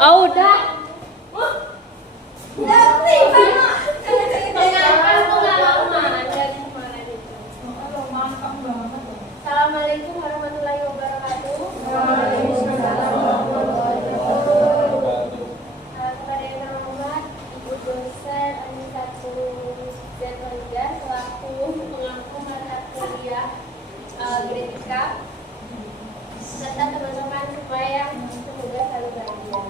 Oh, udah. Assalamualaikum warahmatullahi wabarakatuh. Kepada yang terhormat Ibu dosen Anisatul Zetolida selaku pengampu mata kuliah genetika serta teman-teman semua yang semoga selalu bahagia.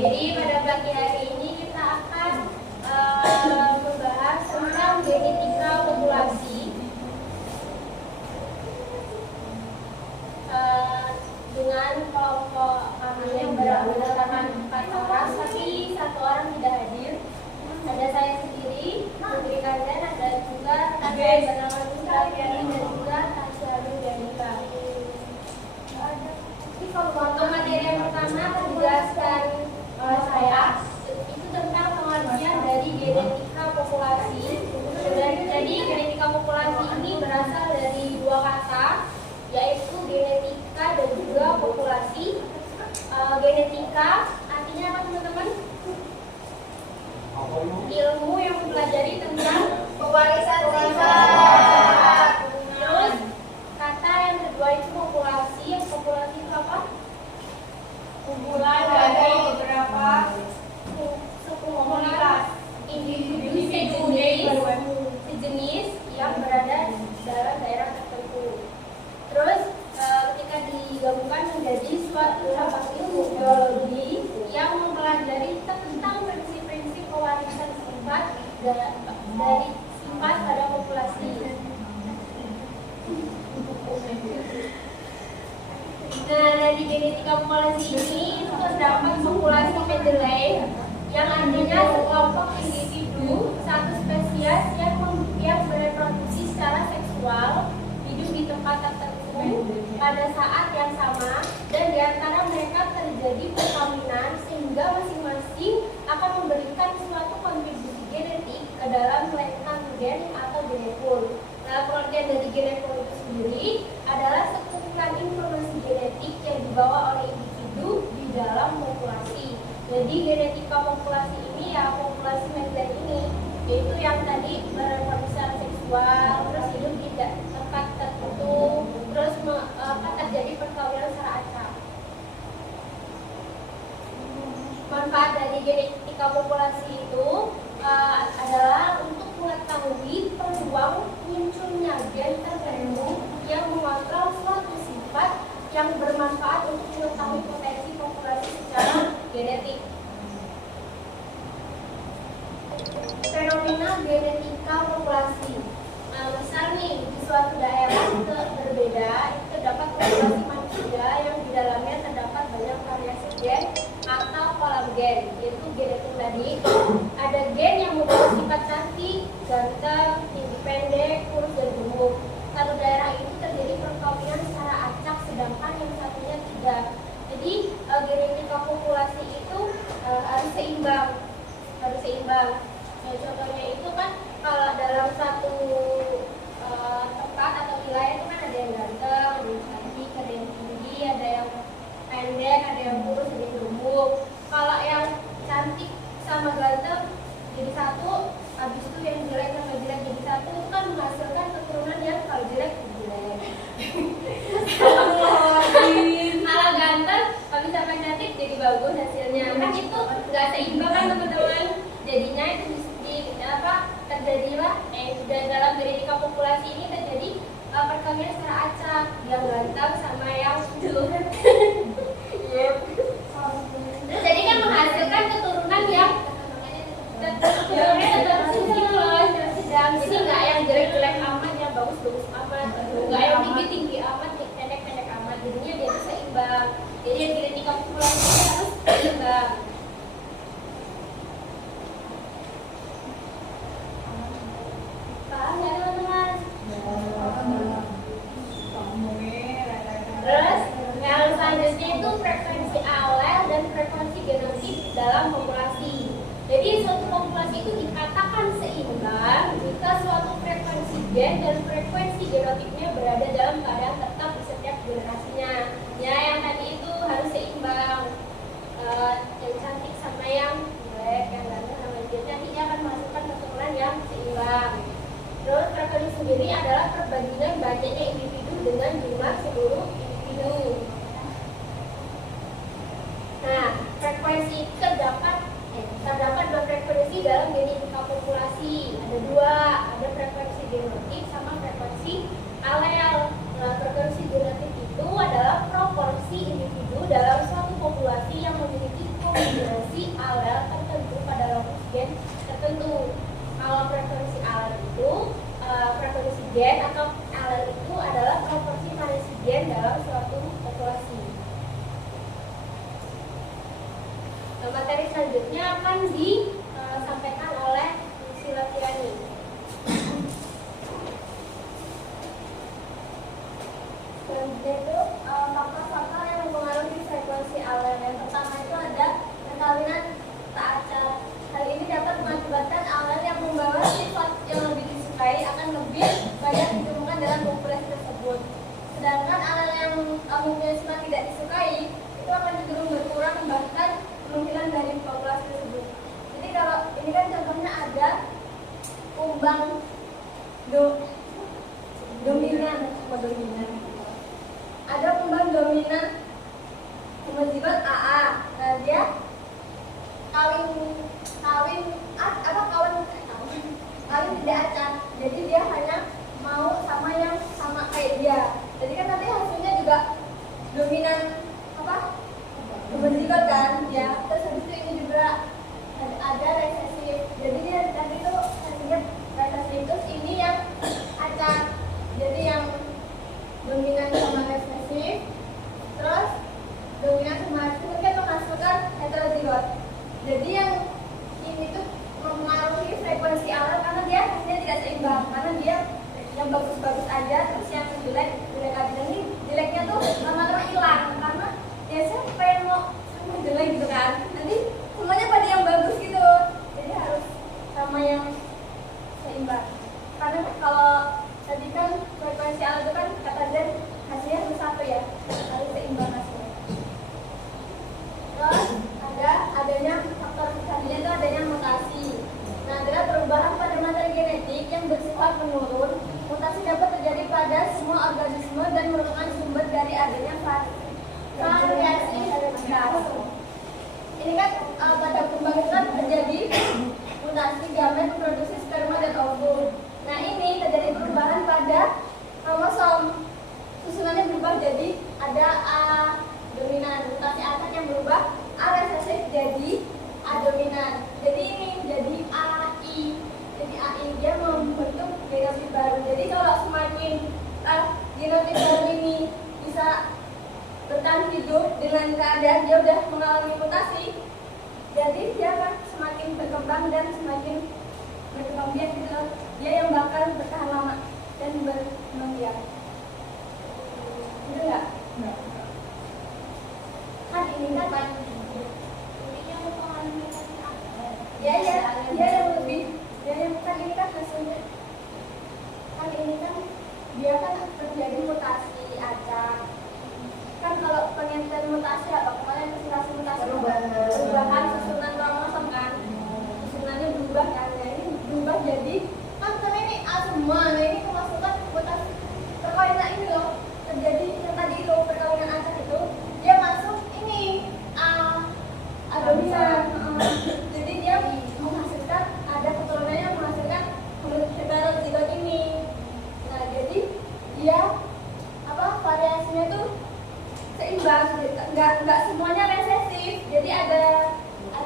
Jadi pada pagi hari ini kita akan membahas tentang genetika populasi dengan kelompok kami yang berdasarkan 4 orang, tapi 1 orang tidak hadir. Ada saya sendiri, Putri Kazan, ada juga saya bernama Nusrafiani dan juga Tasya Danika. Untuk materi yang pertama akan dijelaskan oleh saya, itu tentang pengertian dari genetika populasi. Jadi genetika populasi ini berasal dari 2 kata, yaitu genetika dan juga populasi. Genetika artinya apa teman-teman? Ilmu yang mempelajari tentang pewarisan sifat. Terus kata yang kedua itu populasi. Yang populasi itu apa? Kumpulan dari beberapa suku komunitas individu sejenis yang berada dalam daerah tertentu. Terus ketika digabungkan menjadi suatu ilmu biologi yang mempelajari tentang prinsip-prinsip pewarisan sifat dari sifat pada populasi. Nah, dari genetika populasi ini itu terdapat populasi Mendeleev yang artinya sekelompok individu satu spesies yang bereproduksi secara seksual, hidup di tempat tertentu pada saat yang sama, dan di antara mereka terjadi perkawinan sehingga masing-masing akan memberikan suatu kontribusi genetik ke dalam kelainan gen atau genepool. Nah, pengertian dari genepool itu sendiri adalah sekumpulan informasi genetik yang dibawa oleh individu di dalam populasi. Jadi genetika populasi ini ya populasi Mendeleev ini, yaitu yang tadi bereproduksi seksual, terus hidup di tempat tertentu, terus terjadi perkawinan secara acak. Manfaat dari genetika populasi itu adalah untuk mengetahui peluang munculnya gen tertentu yang mengontrol suatu sifat yang bermanfaat untuk mengetahui potensi populasi secara genetik. Fenomena genetika populasi. Nah, misal nih di suatu daerah berbeda itu terdapat populasi manusia yang di dalamnya terdapat banyak variasi gen atau kolam gen, yaitu genetik tadi. Ada gen yang membawa sifat cantik, ganteng, tinggi pendek, kurus dan gemuk. Satu daerah itu terjadi perkawinan secara acak, sedangkan yang satunya tidak. Jadi genetika populasi itu harus seimbang. Nah, contohnya itu kan kalau dalam satu tempat atau wilayah itu kan ada yang ganteng, ada yang cantik, ada yang tinggi, ada yang pendek, ada yang kurus, ada yang gemuk. Kalau yang cantik sama ganteng jadi satu, habis itu yang jelek sama jelek jadi satu, itu kan menghasilkan keturunan yang kalau jelek jelek. Kalau ganteng habis sama cantik jadi bagus hasilnya. Kan itu nggak seimbang kan teman-teman. Jadinya itu terjadilah dalam genetika populasi ini terjadi perkawinan secara acak, yang ganteng sama yang jelek. Jadi kan menghasilkan keturunan yang tetap sinkron, sedang. Jadi nggak yang jelek-jelek amat, yang bagus-bagus amat, nggak yang tinggi-tinggi amat, pendek-pendek amat. Jadinya dia itu seimbang. Jadi yang genetika populasi harus seimbang. dalam populasi. Jadi suatu populasi itu dikatakan seimbang jika suatu frekuensi gen dan frekuensi genotipnya berada dalam keadaan tetap di setiap generasinya. Ya, yang tadi itu harus seimbang. Yang cantik sama yang jelek, yang ganteng sama yang jelek, nanti dia akan menghasilkan keturunan yang seimbang. Terus frekuensi sendiri adalah perbandingan banyaknya individu dengan jumlah seluruh individu. Nah, frekuensi terdapat dua frekuensi dalam genetika populasi. Ada dua, ada frekuensi genotip sama frekuensi alel. Nah, frekuensi genotip itu adalah proporsi individu dalam suatu populasi yang memiliki kombinasi alel tertentu pada lokus gen tertentu. Kalau frekuensi alel itu, frekuensi gen atau alel itu adalah proporsi variasi gen dalam suatu populasi. Nah, materi selanjutnya akan disampaikan oleh Sila Tirani. Selanjutnya itu faktor-faktor yang mempengaruhi frekuensi alel. Yang pertama itu ada perkawinan tak acak. Hal ini dapat mengakibatkan alel yang membawa sifat yang lebih disukai akan lebih banyak ditemukan dalam populasi tersebut. Sedangkan alel yang mempunyai sifat tidak disukai itu akan cenderung berkurang bahkan kemungkinan dari populasi tersebut. Jadi kalau ini kan contohnya ada kumbang dominan. Ada kumbang dominan homozigos AA. Nah, dia kawin tidak acak. Jadi dia hanya mau sama yang sama kayak dia. Jadi kan nanti hasilnya juga dominan homozigos kan ya. Terus habis itu ini juga ada resesif. Jadi dia tadi itu hasilnya resesif. Terus ini yang acak. Jadi yang dominan sama resesif. Terus dominan sama resesif kan menghasilkan heterozigot. Jadi yang ini tuh mempengaruhi frekuensi alel karena dia hasilnya tidak seimbang. Karena dia yang bagus-bagus aja, terus yang jelek aja. Ini jeleknya tuh lama-lama hilang karena biasanya pengen mau sama jelek gitu kan. Nanti semuanya pada yang bagus gitu. Jadi harus sama yang seimbang. Karena kalau tadi kan frekuensi alel itu kan kata Zen hasilnya harus satu ya, harus seimbang hasilnya. Terus adanya faktor selanjutnya itu adanya mutasi. Nah, adalah perubahan pada materi genetik yang bersifat menurun. Mutasi dapat terjadi pada semua organisme dan merupakan sumber dari adanya variasi heterozigot. Ini kan pada kumbang itu kan terjadi mutasi gamet memproduksi sperma dan ovum. Nah, ini terjadi perubahan pada kromosom. Susunannya berubah jadi ada A dominan, mutasi acak yang berubah A resesif jadi A dominan. Jadi ini jadi AI. Jadi AI dia membentuk genotip baru. Jadi kalau semakin genotip baru ini bisa bertahan hidup dengan keadaan dia udah mengalami mutasi, jadi dia akan semakin berkembang dan semakin berkembang biak gitu loh. Dia yang bakal bertahan lama dan berkembang biak. Itu enggak? Kan ini kan dia yang lebih, dia yang kan ini kan hasilnya kan ini kan dia kan terjadi mutasi acak. Kan kalau penelitian mutasi apa kemarin presentasi mutasi perubahan susunan kromosom kan, susunannya berubah kan, ya ini berubah jadi kan karena ini A semua. Nah, ini kemasukan mutasi perkawinan ini loh, terjadi yang tadi itu perkawinan acak itu dia masuk ini A dominan. Jadi dia menghasilkan ada keturunan yang menghasilkan heterozigot ini. Nah, jadi dia variasinya tuh seimbang, nggak semuanya resesif. Jadi ada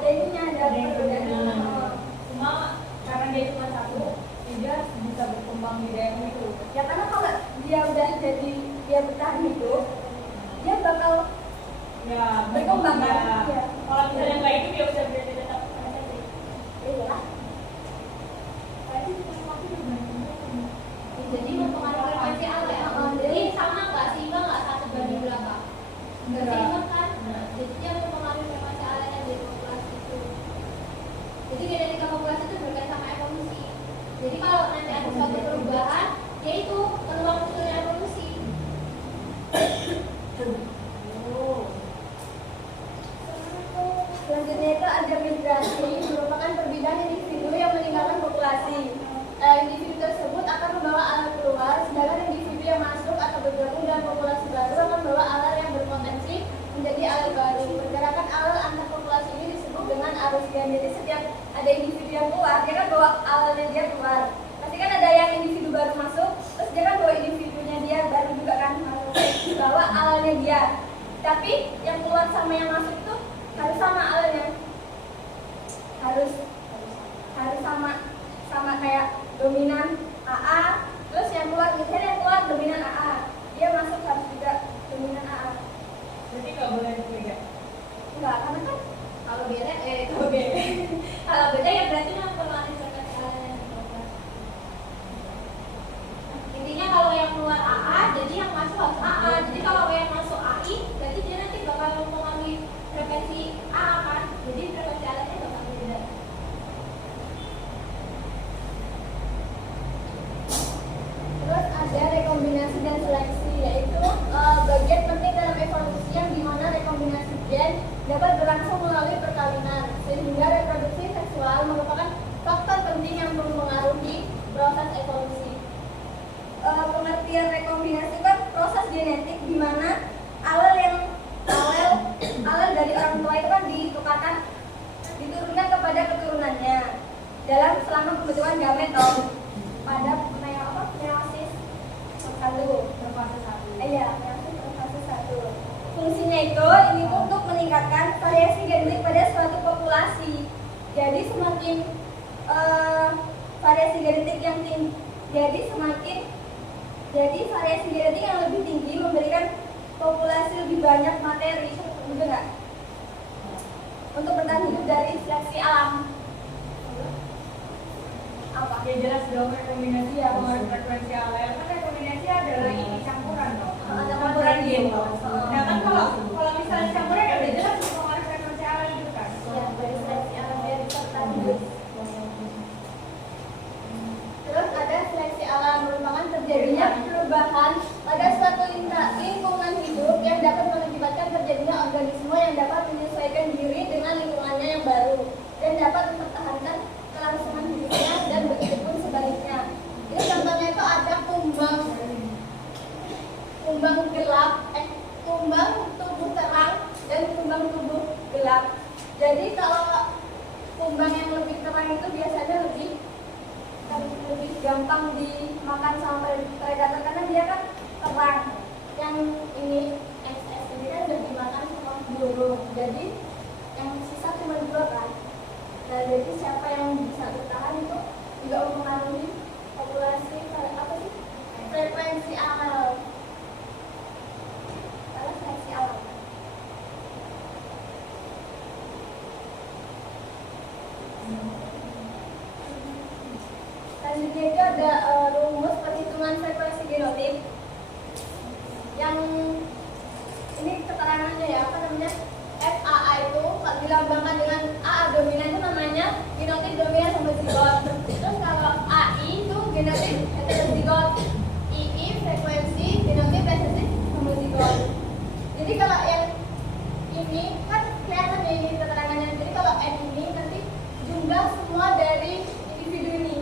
ininya, ada perbedaan. Cuma karena dia cuma satu, dia bisa berkembang di daerah itu. Ya karena kalau dia udah jadi dia bertahan hidup, dia bakal berkembang kan. Ya. Kalau misalnya nggak itu dia bisa berarti tetap resesif. Iya. Jadi mempengaruhi frekuensi alel. Jadi sama nggak seimbang nggak 1 banding berapa? Nggak seimbang kan? Jadi dia mempengaruhi frekuensi alel yang dari populasi itu. Jadi kalau nanti ada suatu perubahan, yaitu peluang munculnya evolusi. Selanjutnya itu ada migrasi, merupakan perbedaan individu yang meninggalkan populasi. Individu tersebut akan membawa alat keluar, sedangkan individu yang masuk atau bergabung dengan populasi baru akan membawa alat yang berpotensi menjadi alat baru. Pergerakan alat antar populasi ini disebut dengan arus gen. Jadi setiap ada individu yang keluar, dia kan bawa alatnya dia keluar. Pasti kan ada yang individu baru masuk, terus dia kan bawa individunya dia baru juga kan masuk, bawa alatnya dia. Tapi yang keluar sama yang masuk itu harus sama alatnya, harus sama kayak dominan AA. Terus yang keluar misalnya yang keluar dominan AA, dia masuk harus juga dominan AA. Berarti nggak boleh beda. Enggak, karena kan kalau beda kalau beda ya berarti memang perlu ada frekuensi alatnya. Intinya kalau yang keluar AA, jadi yang masuk harus AA. Jadi kalau yang masuk AI, berarti dia nanti bakal mempengaruhi frekuensi AA kan. Jadi frekuensi alatnya bakal beda. Terus ada rekombinasi dan seleksi, yaitu bagian penting dalam evolusi yang dimana rekombinasi gen dapat berlangsung melalui perkawinan, sehingga reproduksi seksual merupakan faktor penting yang mempengaruhi proses evolusi. Pengertian rekombinasi kan proses genetik di mana alel dari orang tua itu kan diturunkan kepada keturunannya dalam selama pembentukan gamet pada meiosis satu. Meiosis fase 1. Fungsinya itu ini untuk meningkatkan variasi genetik pada suatu populasi. Jadi semakin variasi genetik yang tinggi, jadi variasi genetik yang lebih tinggi memberikan populasi lebih banyak materi, betul nggak? Untuk bertahan hidup dari seleksi alam. Apa? Ya jelas dong rekombinasi ya, pengaruh frekuensi alel. Kan rekombinasi adalah ini campuran dong. Ada campuran gen. Nah kan kalau misalnya campuran ya udah jelas pengaruh frekuensi alel itu kan. Ya, dari seleksi alam dari bertahan hidup. Terus ada seleksi alam, merupakan terjadinya perubahan pada suatu lingkungan hidup yang dapat mengakibatkan terjadinya organisme yang dapat menyesuaikan diri dengan lingkungannya yang baru dan dapat mempertahankan kelangsungan hidupnya, dan begitu pun sebaliknya. Ini contohnya itu ada kumbang tubuh terang dan kumbang tubuh gelap. Jadi kalau kumbang yang lebih terang itu biasanya lebih gampang dimakan sama predator karena dia kan terang. Yang ini XS ini kan udah dimakan sama burung. Jadi yang sisa cuma 2 kan. Nah, jadi siapa yang bisa bertahan itu juga mempengaruhi populasi frekuensi alam. Seleksi alam. Selanjutnya itu ada rumus perhitungan frekuensi genotip yang ini keterangannya ya, apa namanya, FAA itu dilambangkan dengan A dominan itu namanya genotip dominan homozigot. Terus kalau AI itu genotip heterozigot, II frekuensi genotip resesif homozigot. Jadi kalau yang ini kan kelihatan ya ini keterangannya. Jadi kalau N ini nanti jumlah semua dari individu ini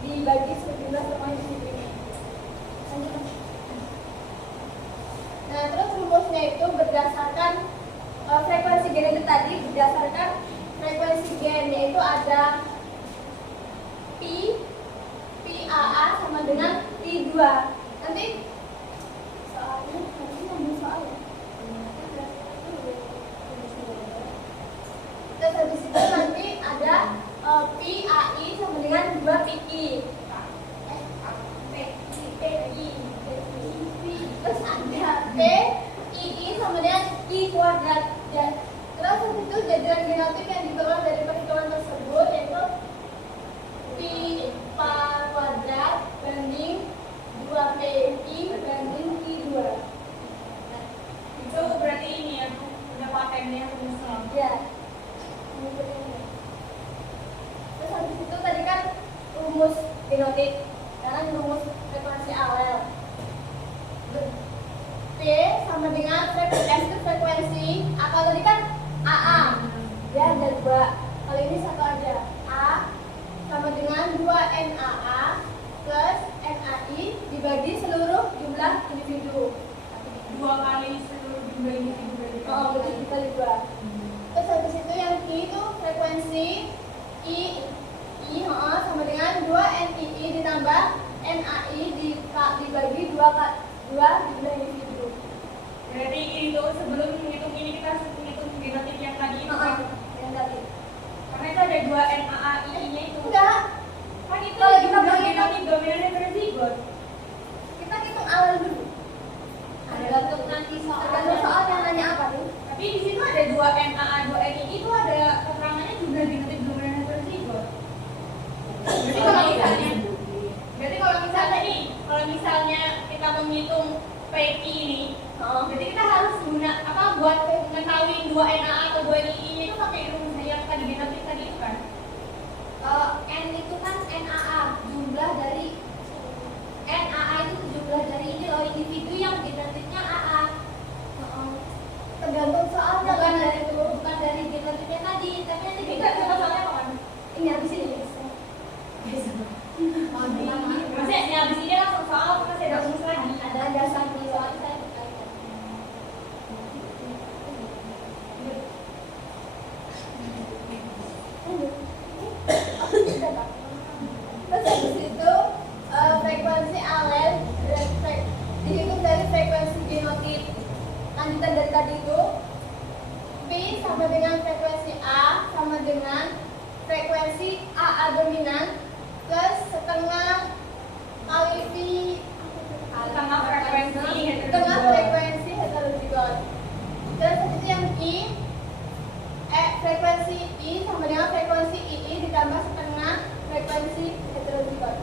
dibagi sejumlah semua individu ini. Nah, terus rumusnya itu berdasarkan frekuensi gen itu tadi berdasarkan frekuensi gen, yaitu ada PAA sama dengan T2. Nanti soalnya ngambil soal ya. Terus habis itu nanti ada PAI sama dengan 2 PI. Terus ada PII sama dengan I kuadrat. Terus itu jajaran genotip yang diperoleh dari perhitungan tersebut yaitu pi kuadrat banding 2P genotip. Sekarang rumus frekuensi alel. P sama dengan S itu frekuensi. A kalau tadi kan AA. Ya ada 2. Kali ini satu aja. A sama dengan 2NAA plus NAI dibagi seluruh jumlah individu. 2 kali seluruh jumlah individu. Oh, betul, dikali 2. Terus habis itu yang Q itu frekuensi I sama dengan 2NII ditambah NAI dibagi 2 jumlah individu. Berarti itu sebelum menghitung ini kita harus menghitung genotip yang tadi itu kan? Yang tadi. Karena itu ada 2 NAAI-nya itu. Enggak. Kan itu Kalau kita jumlah mau genotip dominan heterozigot. Kita hitung awal dulu. Tergantung nanti soalnya nanya apa nih? Tapi di situ ada 2 NAA, 2 NI itu ada keterangannya jumlah genotip dominan heterozigot. Berarti kalau misalnya nih, kalau misalnya kita menghitung PI ini, berarti kita harus buat mengetahui 2 NAA atau 2 NI itu pakai rumus yang tadi genotip tadi itu kan? N itu kan NAA, jumlah dari NAA itu jumlah dari ini loh individu yang genotipnya AA. Tergantung soalnya bukan dari genotipnya tadi, tapi nanti Kita soalnya apa kan? ini habis ini. Maksudnya habis ini langsung soal masih ada rumus lagi. Ada dasar di soal saya berkaitan. Terus habis itu frekuensi alel dihitung dari frekuensi genotip. Lanjutan dari tadi itu P sama dengan frekuensi A sama dengan frekuensi AA dominan plus setengah kali V Setengah frekuensi heterozigot. Terus habis itu yang frekuensi I sama dengan frekuensi II ditambah setengah frekuensi heterozigot.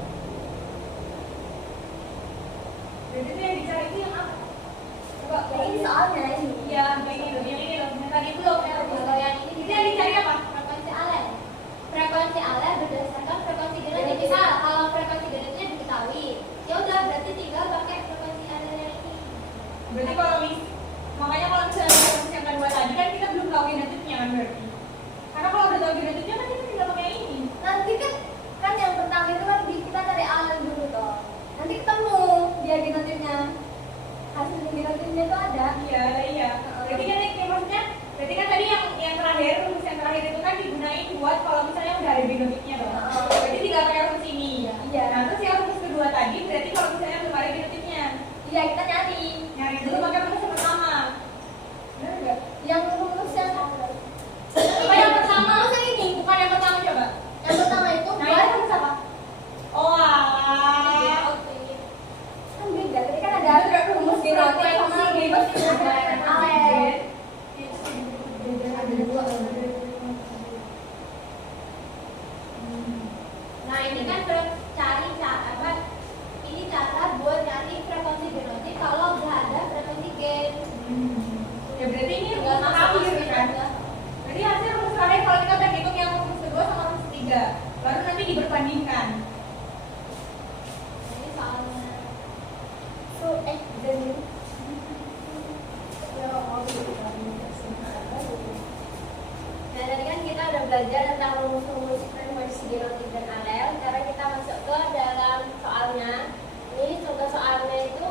Jadi itu yang dicari itu yang apa? Coba Ini soalnya ini. Ya, yang ini loh, yang tadi belum. Kalau yang ini Itu yang dicari apa? frekuensi alel. Frekuensi alel berdasarkan frekuensi genotip. Bisa kalau frekuensi genotipnya diketahui, ya udah berarti tinggal pakai frekuensi alel yang ini. Berarti kalau makanya kalau misalnya frekuensi yang kedua tadi kan kita belum tahu genotipnya kan berarti. Karena kalau udah tahu genotipnya kan kita tinggal pakai ini. Nanti kan yang pertama itu kan kita cari alel dulu toh. Nanti ketemu dia genotipnya. Hasil genotipnya itu ada. Iya. Berarti kan maksudnya, berarti kan tadi yang terakhir, rumus yang terakhir itu kan digunain buat kalau misalnya udah ada genotipnya loh. Berarti tinggal pakai rumus ini. Iya. Nah, terus yang rumus kedua tadi berarti kalau misalnya belum ada genotipnya, Iya, kita nyari dulu pakai rumus yang pertama. Benar nggak? yang rumus yang Coba yang pertama, yang ini. bukan yang pertama coba. Yang pertama itu Nah, ini rumus apa? Oh, alah. kan beda. Tadi kan ada rumus genotip sama rumus alel. Ada dua. Nah ini kan cari cara ini cara buat cari frekuensi genotip kalau udah ada frekuensi gen. Ya berarti ini Nggak rumus masuk terakhir kan? Berarti hasil rumus terakhir kalau kita udah hitung yang rumus kedua sama rumus ketiga, baru nanti diperbandingkan. Ini soalnya dan nah tadi kan kita udah belajar tentang rumus-rumus frekuensi genotip dan alel. Sekarang kita masuk ke dalam soalnya. Ini contoh soalnya itu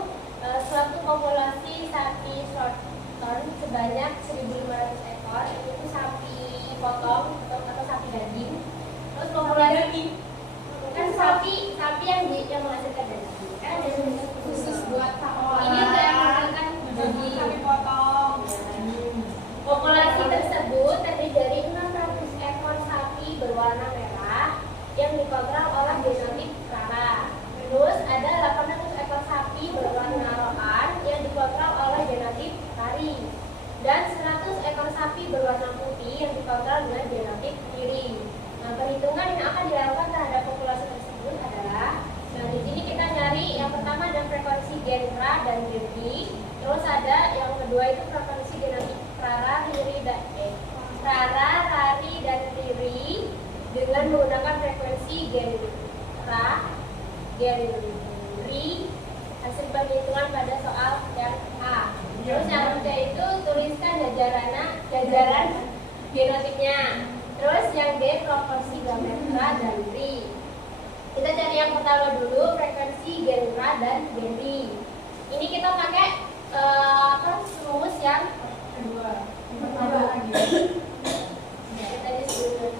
suatu populasi sapi shorthorn sebanyak 1.500 ekor. Itu sapi potong atau sapi daging. Terus populasi kan sapi yang menghasilkan daging. Kan ada khusus buat ini untuk yang menghasilkan daging. Sapi potong. Populasi tersebut terdiri dari 600 ekor sapi berwarna merah yang dikontrol oleh genotip Rara. Terus ada 800 ekor sapi berwarna roan yang dikontrol oleh genotip Kari. Dan 100 ekor sapi berwarna putih yang dikontrol dengan genotip Kiri. Nah, perhitungan yang akan dilakukan terhadap populasi tersebut adalah, nah di sini kita nyari yang pertama ada frekuensi gen Ra dan gen Ri. Terus ada yang kedua itu frekuensi genotip Rara, Rari dan Riri dengan menggunakan frekuensi gen Ra Genri hasil perhitungan pada soal yang A. Terus yang B itu tuliskan jajaran genotipnya. Terus yang D proporsi gametra dan ri. Kita cari yang pertama dulu, frekuensi genera dan genri. Ini kita pakai rumus yang kedua. Kita disebut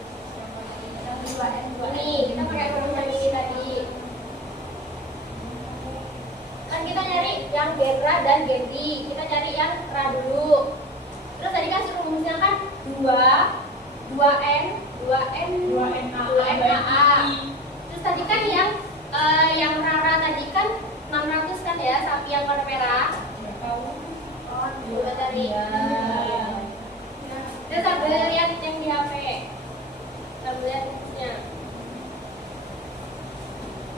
ini kita pakai rumus yang ini tadi. Kan kita nyari yang genera dan genri. Kita cari yang ra dulu. Terus tadi kasih rumusnya kan 2NA. Terus tadi kan yang rara tadi kan 600 kan ya, sapi yang warna merah. Coba cari. Terus sambil lihat yang di HP. Sambil lihat rumusnya.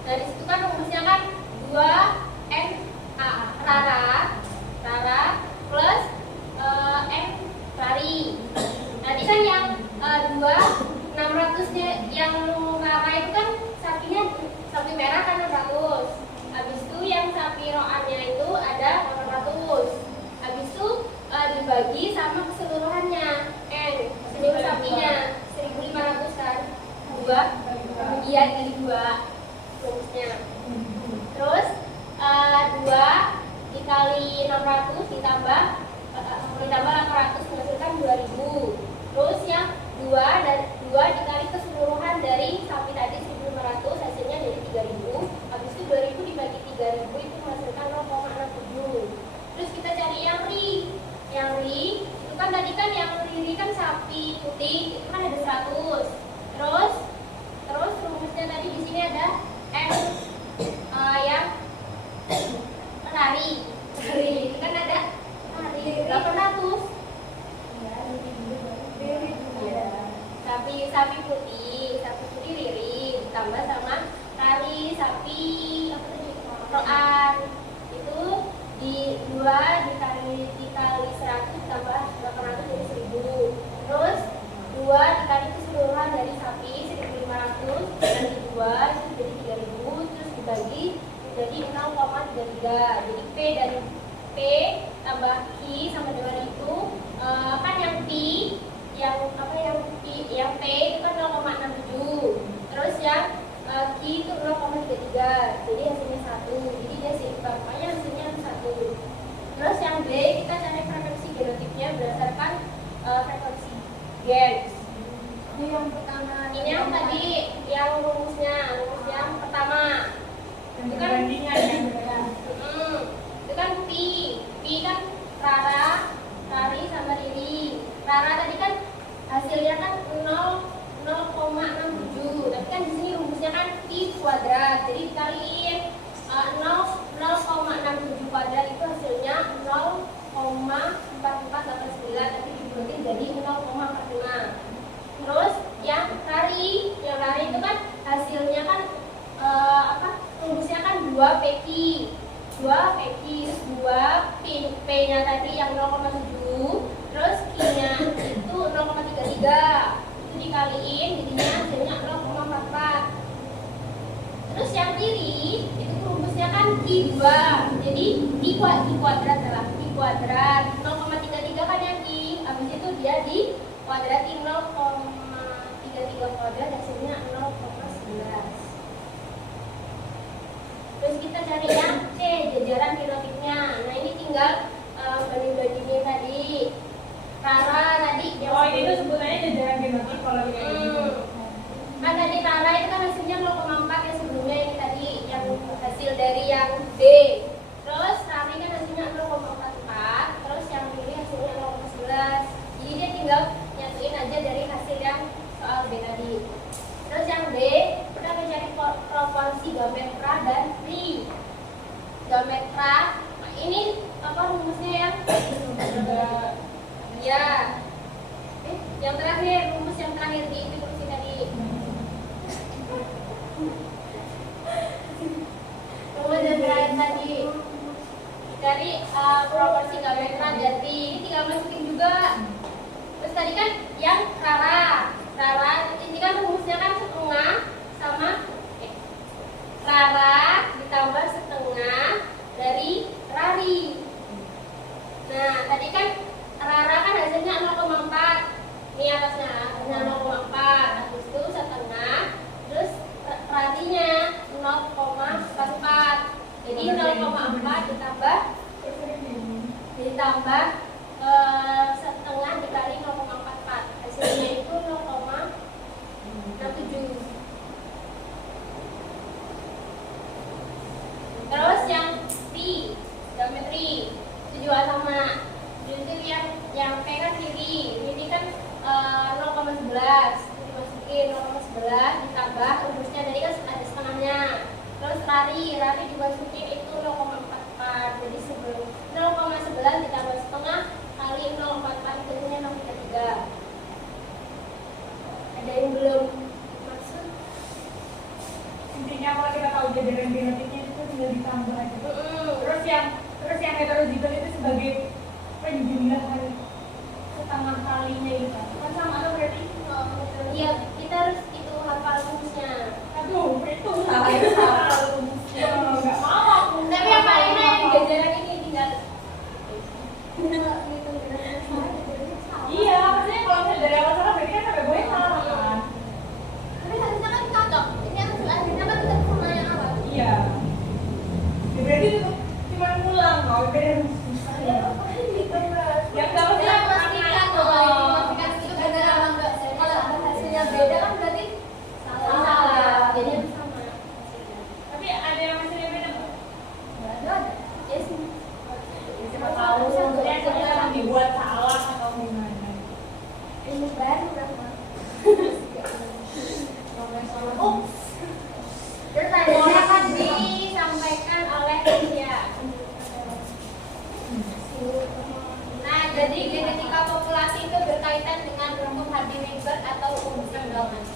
Nah di situ kan rumusnya kan 2NA rara plus M lari. Tadi kan yang 600 nya yang rara itu kan sapinya sapi merah kan 600. Habis itu yang sapi roannya itu ada 800. Habis itu dibagi sama keseluruhannya N seluruh sapinya 1500 kan 2 iya jadi 2 rumusnya. Terus 2 dikali 600 ditambah 800 menghasilkan 2000. Terus yang 2 dikali keseluruhan dari sapi tadi 1500 hasilnya jadi 3000. Habis itu 2000 dibagi 3000 itu menghasilkan 0,67. Terus kita cari yang ri. Yang ri itu kan tadi kan yang ri kan sapi putih itu kan ada 100. Terus rumusnya tadi di sini ada M yang lari itu kan ada 800. Sapi putih riri ditambah sama lari sapi roan itu di 2 dikali 100 tambah 800 jadi 1000. Terus 2 dikali keseluruhan dari sapi 1500 dan di 2 itu jadi 3000. Terus dibagi jadi 0,33. Jadi P dan P tambah Q sama dengan itu kan yang P yang P itu kan 0,67. Terus yang Q itu 0,33. Jadi hasilnya 1. Jadi dia seimbangnya hasilnya 1. Terus yang B kita cari frekuensi genotipnya berdasarkan frekuensi gen. Ini yang pertama. Ini yang tadi yang rumus yang pertama. Itu kan itu kan P kan rara, rari sama riri. Rara tadi kan hasilnya kan 0,67. Tapi kan di sini rumusnya kan P kuadrat. Jadi dikaliin 0,67 kuadrat itu hasilnya 0,4489. Tapi dibuatin jadi 0,45. Terus yang rari itu kan hasilnya kan rumusnya kan 2 PQ. 2 PQ 2 P-nya tadi yang 0,7. Terus Q-nya itu 0,33. Itu dikaliin jadinya hasilnya 0,44. Terus yang kiri itu rumusnya kan Q2. Jadi Q kuadrat adalah Q kuadrat 0,33 kan yang Q. Habis itu dia di kuadratin 0,33 kuadrat hasilnya 0,11. Terus kita cari yang C, jajaran genotipnya. Nah ini tinggal banding-bandingnya tadi. Rara tadi ini tuh sebutannya jajaran genotip kalau kayak gitu. Kan tadi Rara itu kan hasilnya 0,4 yang sebelumnya ini tadi yang hasil dari yang B. Terus Rari kan hasilnya 0,44. Terus yang ini hasilnya 0,11. Jadi dia tinggal nyatuin aja dari hasil yang soal B tadi. Terus yang D kita mencari proporsi gametra dan ri. Gametra ini apa rumusnya yang ya yang terakhir, rumus yang terakhir di kursi tadi. Rumus yang terakhir tadi dari proporsi gametra dan ri. Ini tinggal masukin juga. Terus tadi kan yang rara ini kan rumusnya kan setengah sama rara ditambah setengah dari Rari. Nah, tadi kan Rara kan hasilnya 0,4. Ini atasnya 0,4. Habis itu setengah, terus Rarinya 0,44. Jadi 0,4 ditambah setengah dikali 0,44. Hasilnya itu 0,67. Terus yang P, geometri itu juga sama. Jadi yang P kan kiri, ini kan 0,11. Dimasukin 0,11 ditambah rumusnya tadi kan ada setengahnya. Terus Rari dimasukin itu 0,44. Jadi 0,11 ditambah setengah kali 0,44 jadinya 0,3. Ada yang belum maksud? Intinya kalau kita tahu jajaran genetiknya itu tinggal ditambah aja. Terus yang heterozigot itu sebagai penjumlahan setengah kalinya itu kan sama atau berarti? Iya, kita harus itu hafal rumusnya. Aduh, itu hafal rumusnya. Enggak mau. Tapi yang paling enak yang jajaran ini tinggal. Iya, maksudnya kalau misalnya dari awal salah berarti kan sampai gue salah kan? Tapi harusnya kan cocok. Ini harusnya kan kita sama yang awal. Iya. Ya, berarti itu cuma ngulang kalau beda rumus. Yang kalau Kita pastikan pastikan itu benar apa enggak. Kalau hasilnya beda kan berarti salah. Jadi yang sama. tapi ada yang hasilnya beda nggak? Enggak ada. Yes. Siapa tahu sebenarnya yang dibuat salah atau gimana? Ilmu baru kan, Mas. Oh. Pertanyaannya kan disampaikan oleh India. Nah, jadi genetika populasi itu berkaitan dengan hukum Hardy-Weinberg atau hukum keseimbangan.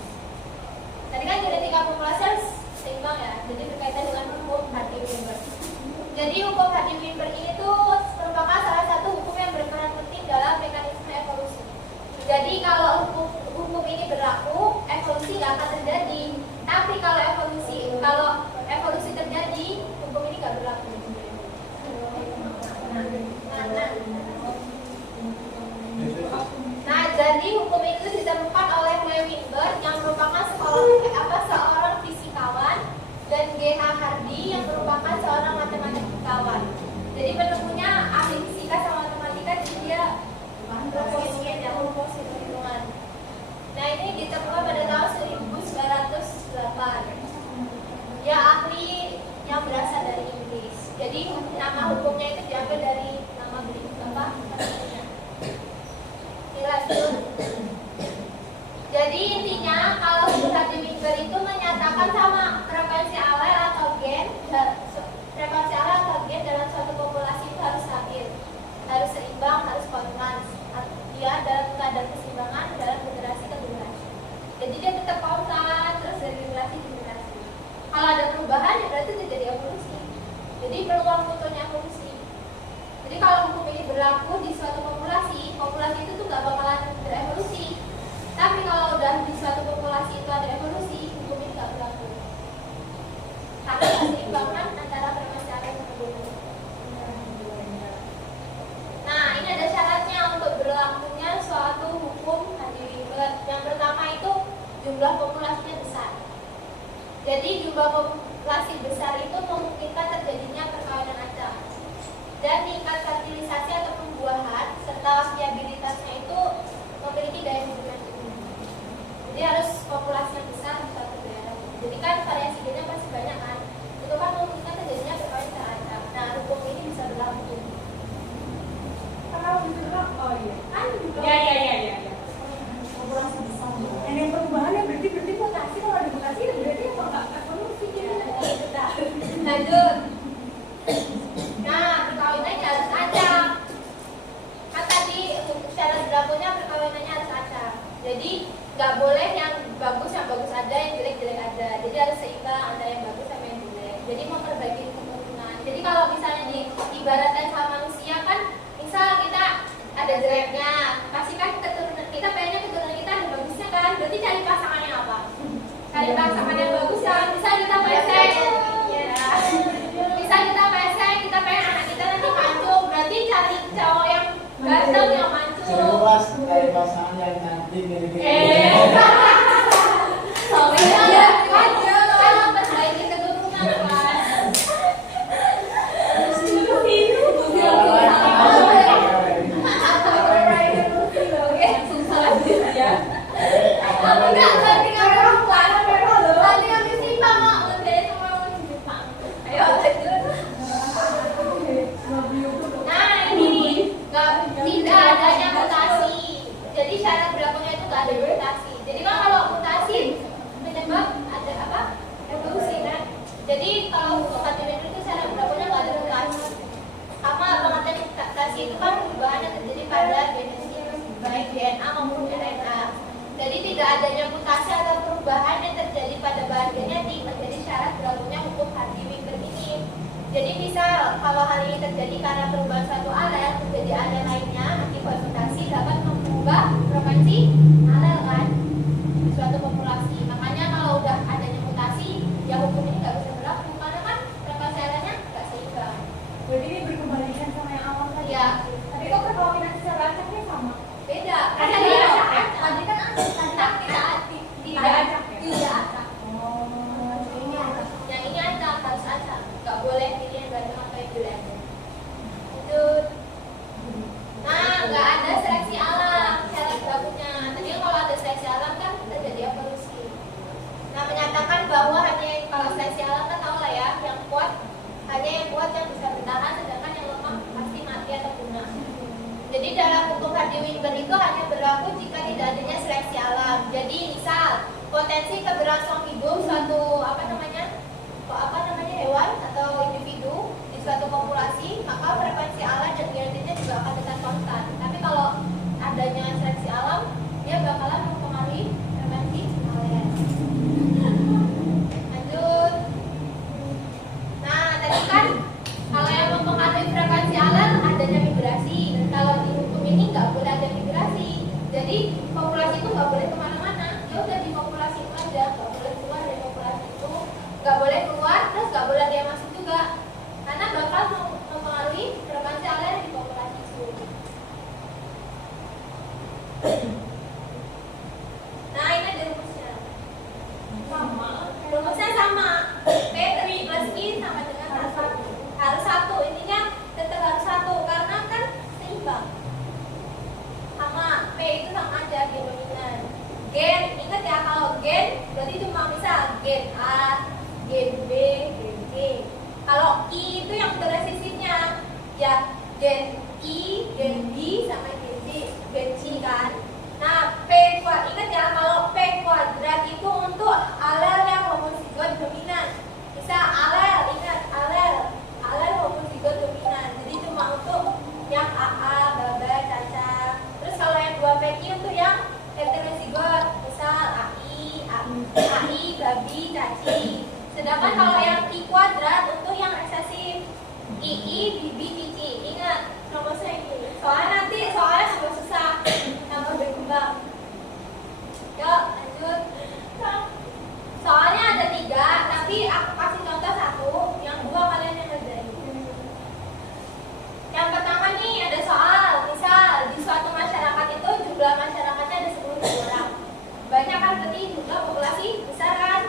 Tadi kan genetika populasi harus seimbang ya, jadi berkaitan dengan hukum Hardy-Weinberg. Jadi hukum Hardy-Weinberg ini tuh merupakan salah satu hukum yang berperan penting dalam mekanisme evolusi. Jadi kalau hukum ini berlaku, evolusi nggak akan terjadi. Tapi kalau evolusi terjadi, hukum ini nggak berlaku. Nah, jadi hukum itu ditemukan oleh Weinberg yang merupakan seorang fisikawan dan G.H. Hardy yang merupakan seorang matematikawan. Jadi penemunya ahli fisika sama matematika, jadi dia rumus hitung-hitungan. Nah, ini ditemukan pada tahun 1908. Dia ahli yang berasal dari Inggris. Jadi nama hukumnya itu diambil dari nama beliau apa? Jadi intinya kalau hukum Hardy-Weinberg itu menyatakan sama frekuensi alel atau gen dalam suatu populasi itu harus stabil, harus seimbang, harus konstan. Dia dalam keadaan keseimbangan dalam generasi ke generasi. Jadi dia tetap konstan terus dari generasi ke generasi. Kalau ada perubahan ya berarti terjadi evolusi. Jadi peluang munculnya evolusi. Jadi kalau hukum ini berlaku di suatu populasi itu tuh nggak bakalan berevolusi. Tapi kalau udah di suatu populasi itu ada evolusi, hukum ini nggak berlaku. Karena keseimbangan antara frekuensi alel dan genetik. Nah, ini ada syaratnya untuk berlakunya suatu hukum Hardy-Weinberg. Yang pertama itu jumlah populasinya besar. Jadi jumlah populasi besar itu memungkinkan terjadinya perkawinan acak. Dan tingkat fertilisasi atau pembuahan serta viabilitasnya itu memiliki daya hidup yang tinggi. Jadi harus populasi yang besar di suatu daerah. Jadi kan variasi gennya pasti banyak kan. Itu kan memungkinkan terjadinya perkawinan acak. Nah, hukum ini bisa berlaku. Kalau juga, oh iya. Kan juga. Iya. Populasi besar. Yang perubahannya berarti mutasi, kalau ada mutasi berarti apa enggak evolusi gitu. Lanjut. Nah, perkawinannya harus acak. Kan tadi syarat berlakunya perkawinannya harus acak. Jadi nggak boleh yang bagus ada, yang jelek ada. Jadi harus seimbang antara yang bagus sama yang jelek. Jadi memperbaiki keturunan. Jadi kalau misalnya diibaratkan sama manusia kan, misal kita ada jeleknya, pasti kan keturunan kita pengennya keturunan kita ada bagusnya kan. Berarti cari pasangannya apa? Cari pasangan yang bagus kan. Bisa kita pesek. Ya. kalau hal ini terjadi karena perubahan suatu alel, terjadi alel lainnya akibat mutasi dapat mengubah frekuensi alel kan di suatu populasi. Makanya kalau udah adanya mutasi, ya hukum ini nggak bisa berlaku karena kan frekuensi alelnya nggak seimbang. Jadi ini berkebalikan sama yang awal tadi. Ya. Tapi kok perkawinan secara acaknya sama? Beda. Ada Karena dia dia acak, acak. tadi kan acak. Tidak acak ya? Tidak acak. Oh. Ini acak. Yang ini acak harus acak. Nggak boleh pilih yang ganteng atau yang jelek. Lanjut. Nah, nggak ada seleksi alam. Syarat berlakunya. Tadi kalau ada seleksi alam kan terjadi evolusi. Nah, menyatakan bahwa hanya yang kalau seleksi alam kan tahu lah ya, yang kuat hanya yang kuat yang bisa bertahan, sedangkan yang lemah pasti mati atau punah. Jadi dalam hukum Hardy-Weinberg itu hanya berlaku jika tidak adanya seleksi alam. Jadi misal potensi keberlangsungan hidup suatu apa namanya hewan atau individu di suatu populasi, maka frekuensi alam dan genetiknya juga akan tetap konstan. Tapi kalau adanya seleksi alam, dia bakalan mempengaruhi frekuensi alel. Lanjut. Nah, tadi kan kalau yang mempengaruhi frekuensi alel adanya migrasi. Kalau di hukum ini nggak boleh ada migrasi. Jadi populasi itu nggak boleh kemana-mana. Ya udah di populasi itu aja, nggak boleh keluar dari populasi itu, nggak boleh keluar, terus nggak boleh dia masuk juga, karena bakal mempengaruhi frekuensi alel di populasi itu. Nah, ini ada rumusnya. Sama. Rumusnya sama. P plus I sama dengan harus satu. Intinya tetap harus satu karena kan seimbang. Sama P itu sama aja gen dominan. Gen, ingat ya kalau gen berarti cuma misal gen A, gen B, gen C. Kalau I itu yang beresistifnya ya gen I, gen B sama gen C, gen C kan. Nah, P kuadrat, ingat ya kalau P kuadrat itu untuk alel yang homozigot dominan. Bisa alel, ingat alel homozigot dominan. Jadi cuma untuk yang AA, BABA, CACA. Terus kalau yang 2PQ untuk yang heterozigot, misal AI, BABI, CACI. Sedangkan kalau yang I kuadrat untuk yang resesif, II, BB, CICI. Ingat rumusnya ini. Soalnya agak susah, tambah berkembang. Yuk, lanjut. Soalnya ada 3, tapi aku kasih contoh 1, yang 2 kalian yang ngerjain. Yang pertama nih ada soal, misal di suatu masyarakat itu jumlah masyarakatnya ada 10.000 orang. Banyak kan berarti jumlah populasi besar kan?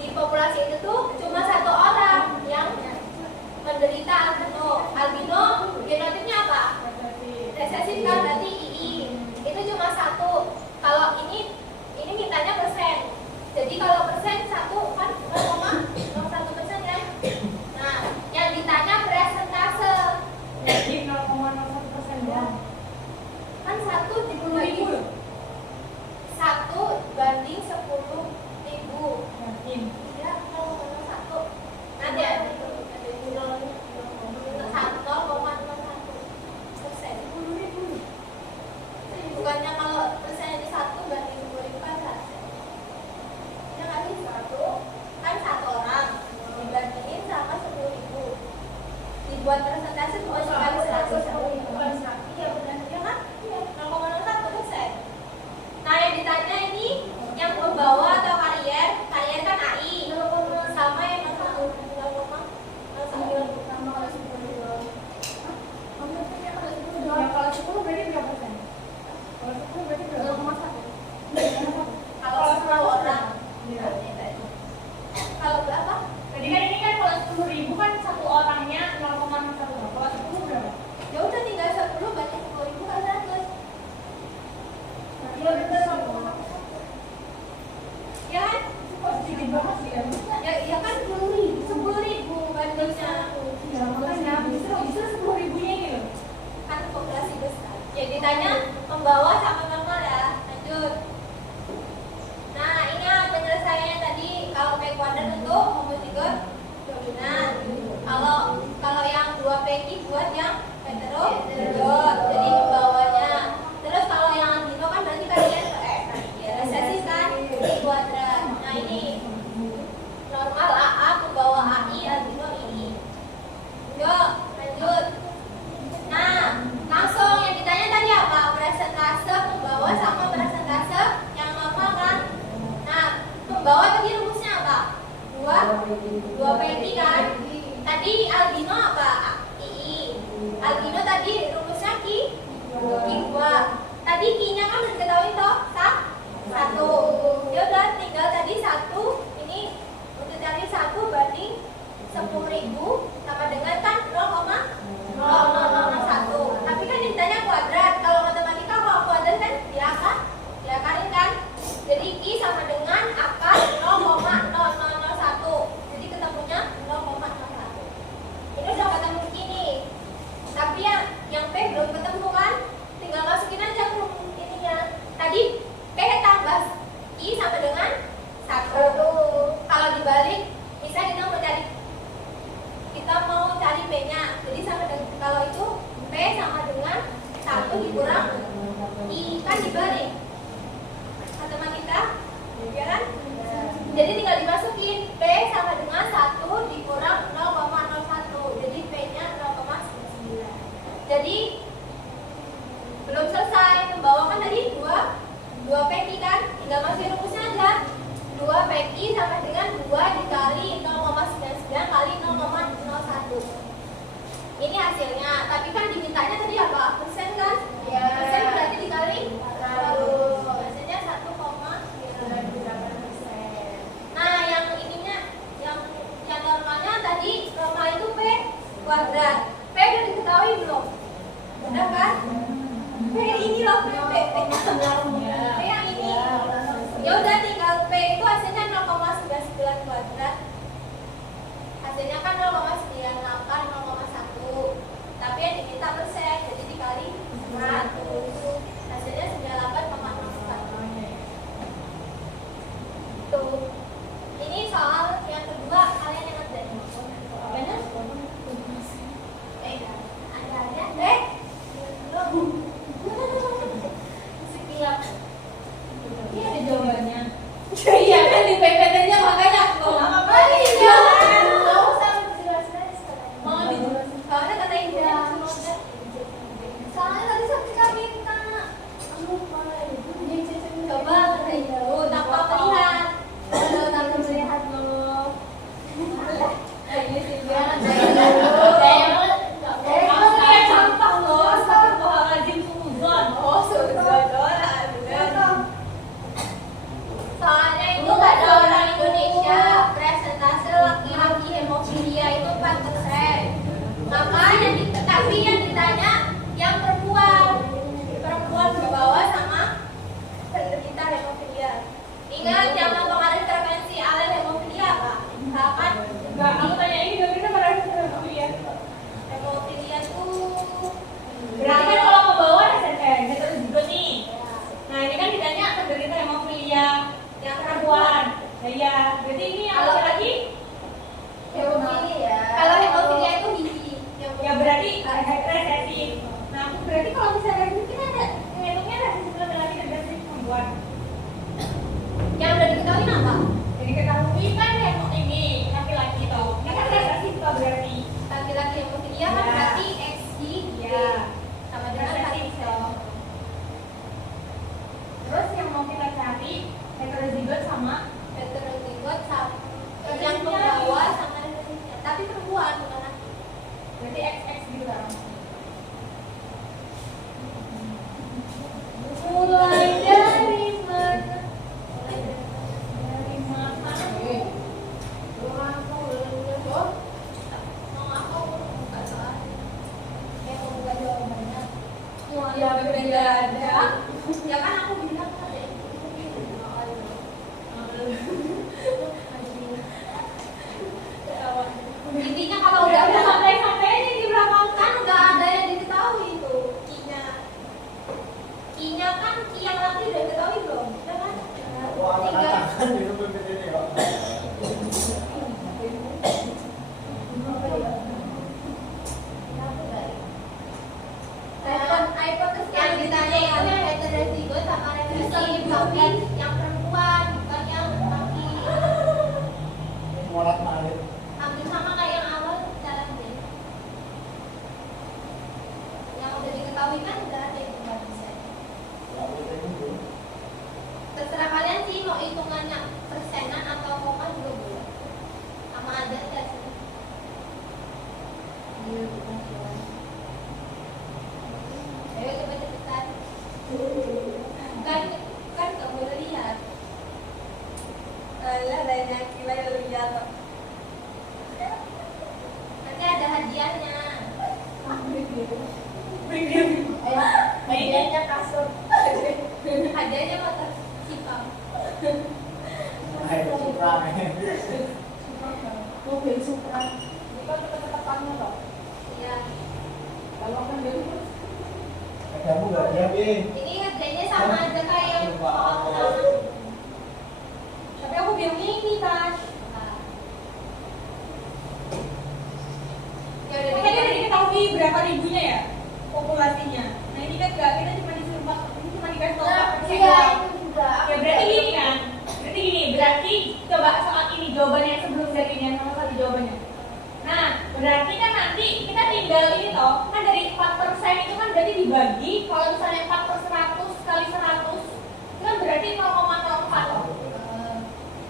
Di populasi itu tuh cuma 1 orang yang menderita albino. Albino genotipnya apa? Resesif kan, berarti II. Itu cuma 1. Kalau ini mintanya persen. Jadi kalau persen 1 kan 0,01% kan? Nah, yang ditanya persentase. Jadi 0,01% doang. Kan 1 dibagi 1 banding 10.000. Yakin. Ya, 0,01. Nanti ada 0,01%. Bukannya kalau persen itu 1 banding 10.000 kan 100. Ya nggak sih? 1 kan 1 orang dibandingin sama 10.000. Dibuat persentase bukan sekali 100. Iya benar. Ya kan? Iya. 0,01%. Nah, yang ditanya ini yang membawa atau karier kan AI sama yang 0,01 sama kalau 10.000. Ya kalau 10 berarti berapa persen? Kalau 10 berarti berapa? 0,1. Kalau 10 orang. Iya. Kalau berapa? Jadi kan ini kan kalau 10.000 kan 1 orangnya 0,01. Kalau 10 berapa? Dua PQ kan? Tadi albino apa? II. Albino tadi rumusnya Q2. Tadi Q-nya kan udah diketahui toh? Satu. Ya udah tinggal tadi satu. Ini untuk cari 1 banding 10.000 sama dengan kan 0,0001. Tapi kan ditanya kuadrat. Kalau matematika kalau kuadrat kan diakalin kan? Jadi Q sama dengan akar 0,0001. Jadi ketemunya 0,01. Ini udah ketemu Q nih. Tapi yang P belum ketemu kan? Tinggal masukin aja ininya. Tadi P tambah Q sama dengan 1. Kalau dibalik, misalnya kita mau cari P-nya. Jadi sama dengan, kalau itu P sama dengan 1 dikurang I, kan dibalik. Matematika, ya kan? Jadi tinggal dimasukin P sama dengan 1 dikurang 0,01. Jadi P-nya 0,9. Jadi belum selesai. Membawakan tadi 2 PQ kan? Tinggal masukin rumusnya aja. 2 PQ sama dengan 2 dikali 0,99 kali 0,01. Ini hasilnya. Tapi kan dimintanya tadi apa? Persen kan? Ya. Persen berarti dikali 100. Hasilnya 1,98%. Nah, yang ininya, yang normalnya tadi normal itu P kuadrat. P udah diketahui belum? Udah kan? P ini loh, P yang ini. Ya udah tinggal P itu hasilnya 0,99 kuadrat. Hasilnya kan 0,98, 0,1. Tapi yang diminta persen, jadi dikali 100. Hasilnya 98,04. Tuh. Ini soal yang kedua, kalian yang ngerjain. Benar? Ada deh. Ini ada jawabannya. Iya kan di PPT-nya makanya aku apa nih? Enggak usah dijelasin sekarang. Mau dijelasin. Soalnya kata Indah. Soalnya tadi saya minta. Coba kata Indah. Tanpa melihat. Tanpa melihat dulu. Ini sih biar. Soalnya itu kata orang Indonesia presentase laki-laki hemofilia itu 4%. Makanya tapi yang ditanya yang perempuan berbawa sama penderita hemofilia. Ingat jangan pengaruh intervensi alel hemofilia Pak. Kan? Enggak, aku tanya ini kita pada hemofilia. Hemofilia tuh berarti kan kalau ke bawah juga nih. Nah ini kan ditanya penderita hemofilia yang perempuan. Nah ya, berarti ini yang laki-laki hemofilia. Kalau hemofilia itu gigi. Ya berarti resesi. Nah berarti kalau misalnya kita ada ngitungnya resesi laki-laki dan resesi perempuan. Yang udah diketahui apa? Jadi ketahui kan ini laki-laki toh. Ini kan resesi toh berarti. Laki-laki hemofilia kan berarti XG sama dengan resesi toh. Terus yang mau kita cari heterozigot sama yang pembawa sama resesinya. Tapi perempuan bukan laki. berarti XX gitu kan. Mulai dari mana? Ya berbeda ada. Ya kan aku bilang ada. Intinya kalau udah sampai ini di belakang kan udah ada yang diketahui itu Q-nya kan Q yang laki udah diketahui belum? Udah kan? iPhone yang ditanya itu heterozigot sama resesi, tapi yang perempuan bukan yang laki. Hampir sama kayak yang awal jalan deh. Yang udah diketahui kan udah ada yang persen. Terserah kalian sih mau hitungannya persenan atau koma juga boleh. hadiahnya. Hadiahnya kasur. Hadiahnya motor Cipam. Ayo Supra. Mobil Supra. Ini kan tetap-tepatannya loh. Iya. Kalau kan dia Kamu nggak dia Bin. Ini harganya sama aja kayak yang tapi aku bilang ini kan. Ya udah Makanya udah diketahui berapa ribunya ya populasinya. Nah ini kan enggak, kita cuma disuruh ini cuma dikasih tahu Nah, persen iya doang. itu juga. Ya berarti gini kan. Berarti coba saat ini jawabannya sebelum dari ini yang nomor satu jawabannya. Nah, berarti kan nanti kita tinggal ini toh, kan dari 4% itu kan berarti dibagi kalau misalnya 4 per 100 kali 100 itu kan berarti 0,04 toh.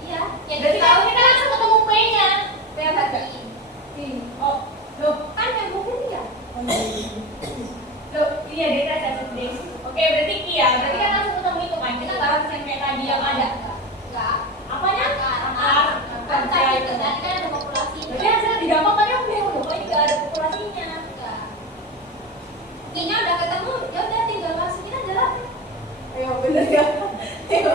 Iya. Ya berarti kalau kita langsung ketemu P-nya. P apa enggak? Oh, loh, kan yang mungkin ya. Loh, iya data satu deh. Oke, berarti iya, berarti kan langsung ketemu itu kan. Kita nggak harus yang kayak tadi yang ada. Enggak. Apanya? Akar. Kan tadi kan ada populasi. Berarti hasilnya digampang tadi aku bilang loh, kok juga ada populasinya. Enggak. Kayaknya udah ketemu, ya udah tinggal masukin aja lah. Ayo, bener ya. Ayo.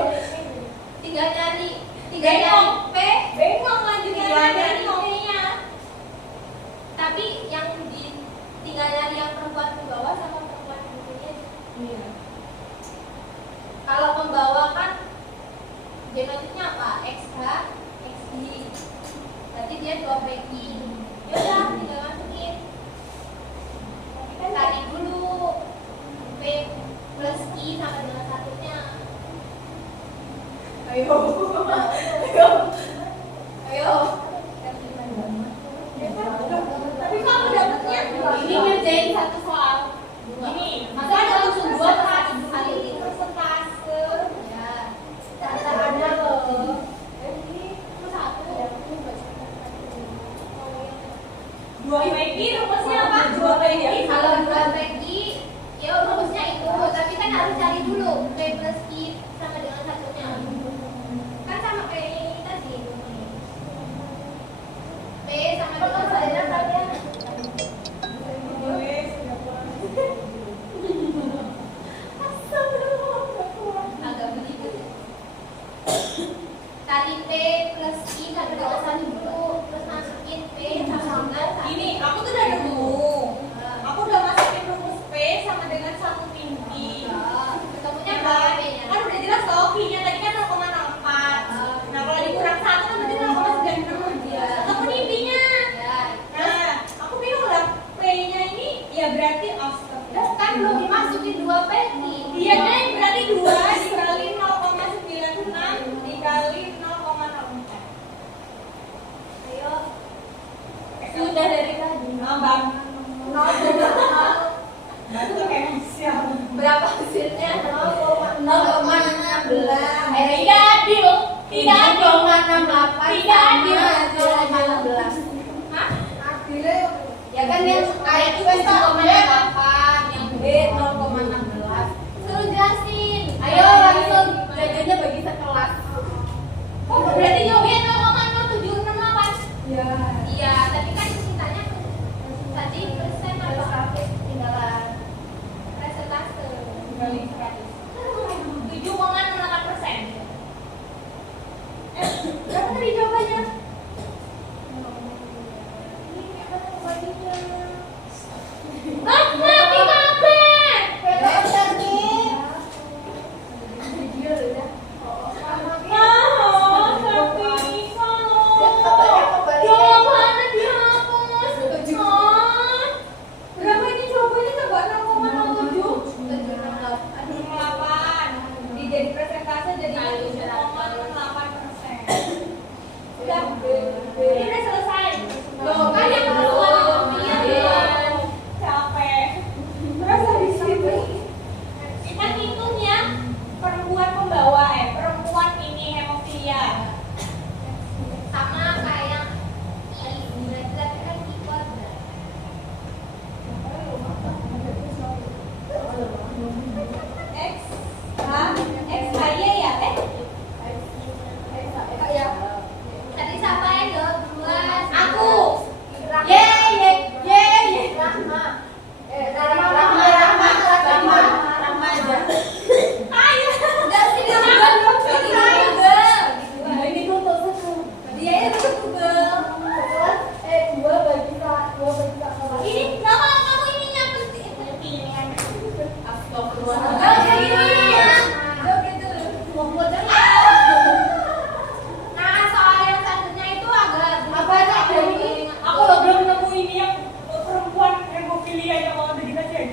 Tinggal nyari Bengong. P. Bengong lanjut Tinggal nyari bengong. P-nya. Tapi yang tinggal nyari yang perempuan ke bawah sama perempuan ke bawahnya. Iya. Kalau pembawa kan genotipnya apa? XH, XY. Berarti dia 2 PI. Ya udah tinggal masukin. Cari dulu P plus I sama dengan satunya. Ayo. Ayo. Ayo. Tapi kamu dapetnya Ini ngerjain satu soal. ini. Masa ada langsung 2 kali ini persentase. ya. Data ada loh. Ini satu ya. Dua PG rumusnya apa? Dua PG. Kalau 2 PI, ya rumusnya itu. Tapi kan harus cari dulu P plus I sama dengan satunya. Kan sama kayak ini tadi. P sama dengan satunya kalian. Agak begitu. Cari P plus I sama dengan satu dulu, terus masukin P sama dengan satu. Ini aku tuh udah nemu. Aku udah masukin rumus P sama dengan satu tinggi. Ketemunya Ya berapa kan? P-nya? Kan udah jelas toh P-nya tadi kan 0,04. Nah kalau dikurang 1 kan berarti 0,96. Iya. Ketemu nih P-nya. Ya, Nah, aku bingung lah P-nya ini ya berarti astaga. kan belum dimasukin 2 PI. Iya kan berarti 2 dikali 0,96 dikali 0,04. Ayo. Sudah dari tadi. Bang. Bantu emosial. Berapa hasilnya? 0,16. Tidak adil. Tidak adil. 0,68 Tidak adil. 0,16. Hah? Ya kan yang A itu kan 0,8, yang B 0,16. Suruh jelasin. Ayo langsung jajannya bagi sekelas. Oh, berarti jawabnya 0,0768. Ya. Iya, tapi kan sisanya tadi persen apa? Tinggalan persentase. Kali 100. 7,68%. Berapa tadi jawabannya? Ini apa jawabannya? Mati kabeh. Better nih. Oh, tapi kalau jawabannya dihapus. Oh, berapa ini jawabannya coba 0,07? 0,8. Jadi persentase jadi 7,68%. Udah. Ini udah selesai. Loh, kan yang perempuan itu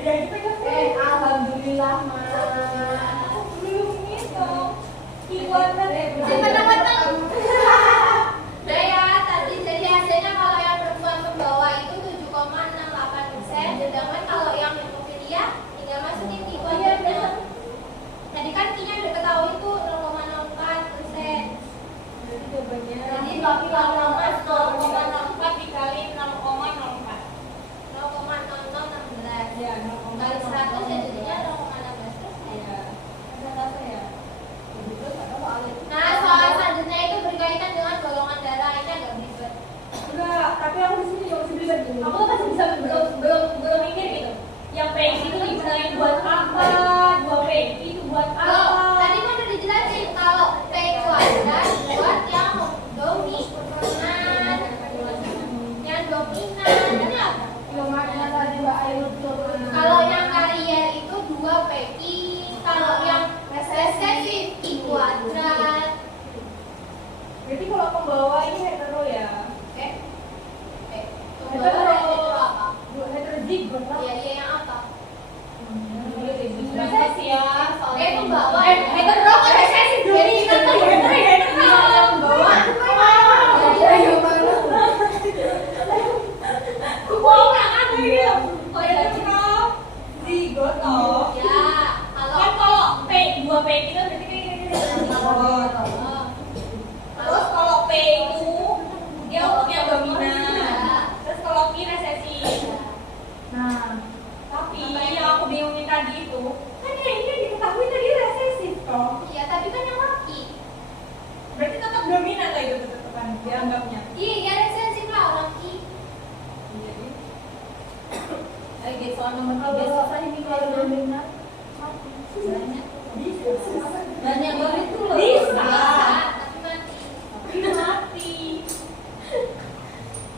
Jadi aja pegang. Alhamdulillah mas. Belum gitu. Kiwatan Matang-matang. Nah ya, tadi jadi hasilnya kalau yang perempuan pembawa itu 7,68%, sedangkan kalau yang hemofilia tinggal masukin di kuadratnya. Tadi kan Q-nya udah ketahui itu 0,04%. Jadi jawabannya. Jadi tapi lama mas 0,04 dikali 0,04. 0,0016. Ya, Kali 100 ya jadinya 0,16%. Iya. Kata saya. Nah, soal selanjutnya itu berkaitan dengan golongan darah. Ini agak ribet. Enggak, tapi aku di sini masih bisa. Aku tuh masih bisa belum mikir gitu. Yang PG itu digunakan buat apa? Dua PG itu buat apa? Kalau tadi kan udah dijelasin kalau P kuadrat buat yang dominan. Yang dominan ini apa? Kalau yang karier itu 2 PQ. Kalau yang resesif I kuadrat. Berarti kalau pembawa ini hetero ya? Pembawa hetero apa? Heterozigot lah. Iya yang apa? Resesi ya. Pembawa. Hetero kan resesi dulu. Jadi kita tuh hetero yang pembawa. Wow, kan ya. Zigot loh. Ya, Kan kalau P 2 P itu berarti kayak gini. Terus kalau P itu dia untuknya dominan. Terus kalau Q resesi. Nah, tapi yang aku bingungin tadi itu kan ya ini diketahui tadi resesif toh. iya tapi kan yang laki. Berarti tetap dominan lah itu tetepan dianggapnya. Iya resesif lah orang I. Lagi soal nomor 3 susah ini kalau dominan. Banyak banget tuh loh. Bisa. Tapi mati. Tapi mati.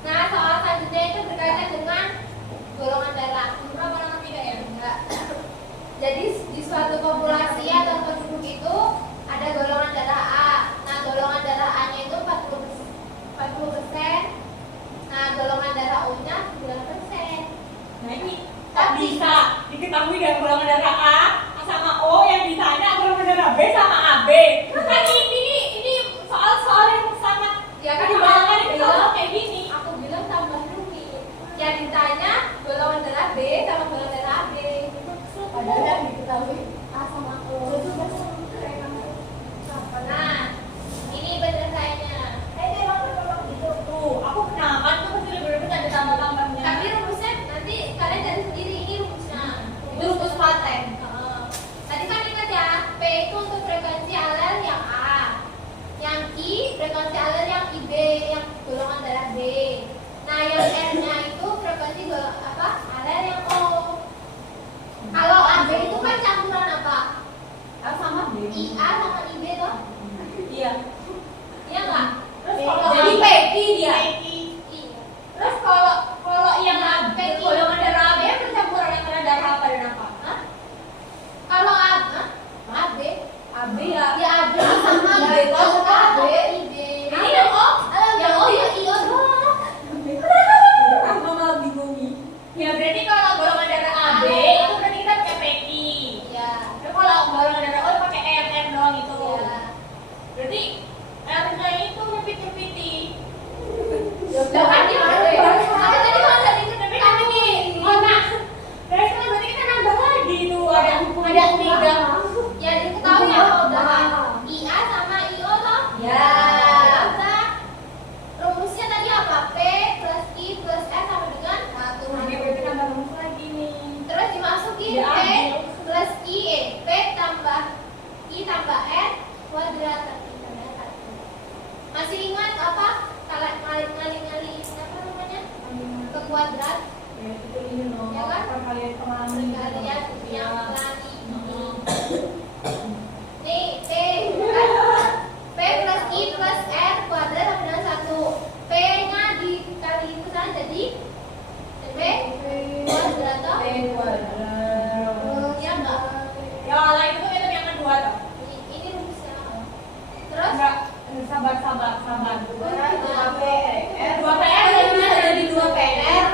Nah, soal selanjutnya itu berkaitan dengan golongan darah. Berapa nomor 3 ya? Enggak. Jadi di suatu populasi atau penduduk itu ada golongan darah A. Nah, golongan darah A-nya itu 40%. Nah, golongan darah O-nya 9%. Nah ini tak bisa diketahui dari golongan darah A sama O yang ditanya golongan darah B sama AB. Kan ini soal yang sangat Ya kan dibayangkan itu bilang, sama kayak gini. aku bilang tambah rumit. Yang ditanya golongan darah B sama golongan darah AB. Padahal yang diketahui A sama O. Nah, ini penyelesaiannya. Tuh, aku kenapa tuh pasti bener-bener ada tambah-tambahnya. Tapi rumusnya nanti kalian cari sendiri, ini rumusnya. Itu rumus paten. Tadi kan ingat ya, P itu untuk frekuensi alel yang A, yang Q frekuensi alel yang IB, yang golongan darah B. Nah, yang R-nya itu frekuensi alel yang O. Kalau AB itu kan campuran apa? A sama B. IA sama IB toh? Iya. Iya nggak? Terus Kalau kalau jadi AB PQ dia. Iya. Terus kalau yang AB golongan darah AB percampuran antara darah apa dan apa? Hah? Kalau AB, AB, AB ya. ya AB sama Ya, IB, itu AB, AB. IB. Ini yang O. Yang O ya IO doang. Aku malah bingung nih. Ya berarti kalau golongan darah AB itu berarti kita pakai PQ. Iya. Tapi kalau golongan darah O pakai R doang itu. Iya. Berarti R-nya itu nyepit-nyepiti. Lah kan dia aku tadi mau tadi Tapi kan ini. Oh nah. Dari sana berarti kita nambah lagi itu ada 3. ya diketahui ya udah IA sama IO toh? Ya. Udah. Rumusnya tadi apa? P plus I plus R sama dengan 1. Nah, ini berarti nambah rumus lagi nih. Terus dimasukin Ya, P ambil. plus I, P tambah I tambah R kuadrat. Masih ingat apa? Kalau ngali apa namanya? Ke kuadrat. Ya itu ini loh. Ya kan? Perkalian pengalami. Perkalian yang ngali. Nih, T kan? P plus I plus R kuadrat sama dengan 1. P-nya dikali itu kan jadi P kuadrat toh? P kuadrat. Ya enggak? Ya lah itu metode yang kedua toh. Ini rumusnya. Terus Enggak, sabar. 2 PR jadinya jadi 2 PR.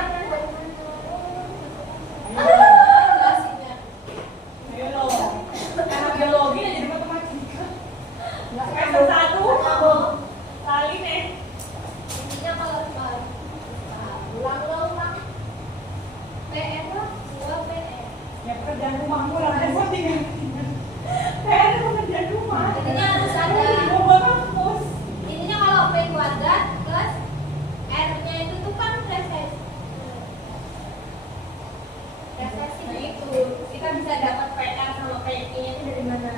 pekerjaan rumahmu lah, saya tinggal. PR pekerjaan rumah. Intinya harus ada. Dibawa kampus. Intinya kalau P kuadrat plus R-nya itu tuh kan resesi. Resesi Nah itu, kita bisa dapat PR sama PP-nya itu dari mana?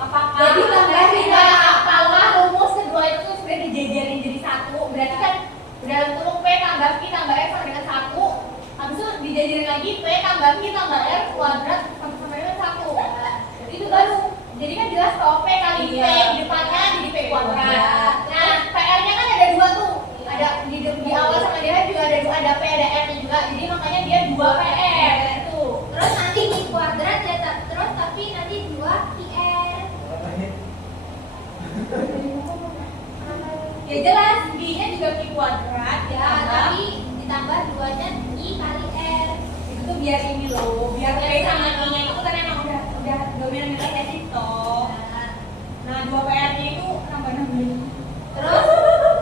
Apakah Jadi tambahin kita apa? apakah rumus kedua itu sudah dijajarin jadi satu? Berarti kan dalam kurung P tambah Q tambah R sama dengan 1. Habis itu dijajarin lagi P tambah Q tambah R kuadrat sama dengan 1. Jadi itu baru. Jadi kan jelas kalau P kali P di depannya jadi P kuadrat. Nah, PR-nya kan ada 2 tuh. Ada di awal sama di akhir juga ada 2, ada P ada R juga. Jadi makanya dia 2 PR itu. Terus nanti I kuadrat ya terus tapi nanti 2 IR. Ya jelas, B-nya juga Q kuadrat Ya, tapi ditambah 2-nya I kali R. itu tuh biar ini loh, biar P sama I-nya itu kan emang udah dominan nilai S itu. Nah, 2 PR-nya itu nambah-nambahin.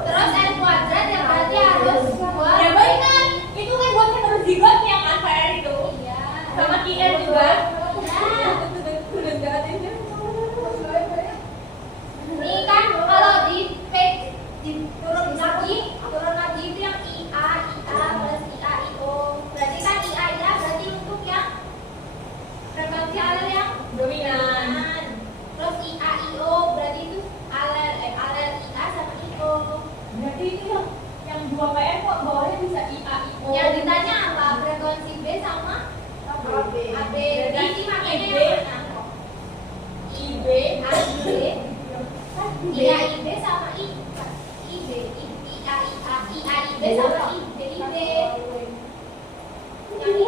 Terus R kuadrat ya berarti harus 2. Ya benar, itu kan buat heterozigot-nya kan PR itu. Iya. Sama QR juga. Ini kan kalau di P turun lagi itu yang IA plus IA IO. Berarti kan IA berarti untuk yang frekuensi alel yang Dominan. Terus IA IO berarti itu alel IA sama IO. Berarti itu yang 2 PR kok bawahnya bisa IA, IO. Yang ditanya apa? Frekuensi B sama AB. Berarti makanya yang mana? IB, AB. Iya IB sama IB. IA IB sama IB. Yang ini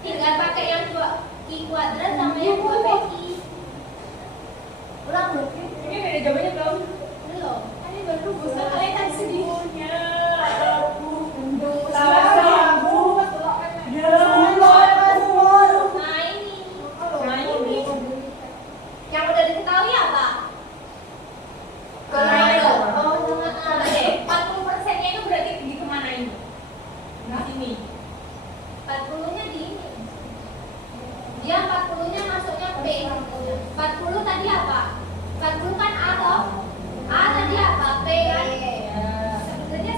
tinggal pakai yang 2 I kuadrat sama yang 2 PI. Ulang belum? ini beda jawabannya belum? Belum. Ini baru bisa kalian kan sedihnya. Nah ini yang udah diketahui apa? Kolonel. Oh, Oke, 40%-nya itu berarti pergi kemana ini? Di sini. 40-nya di ini. Dia 40-nya masuknya P. 40 tadi apa? 40 kan A toh? A tadi apa? P kan? Sebenarnya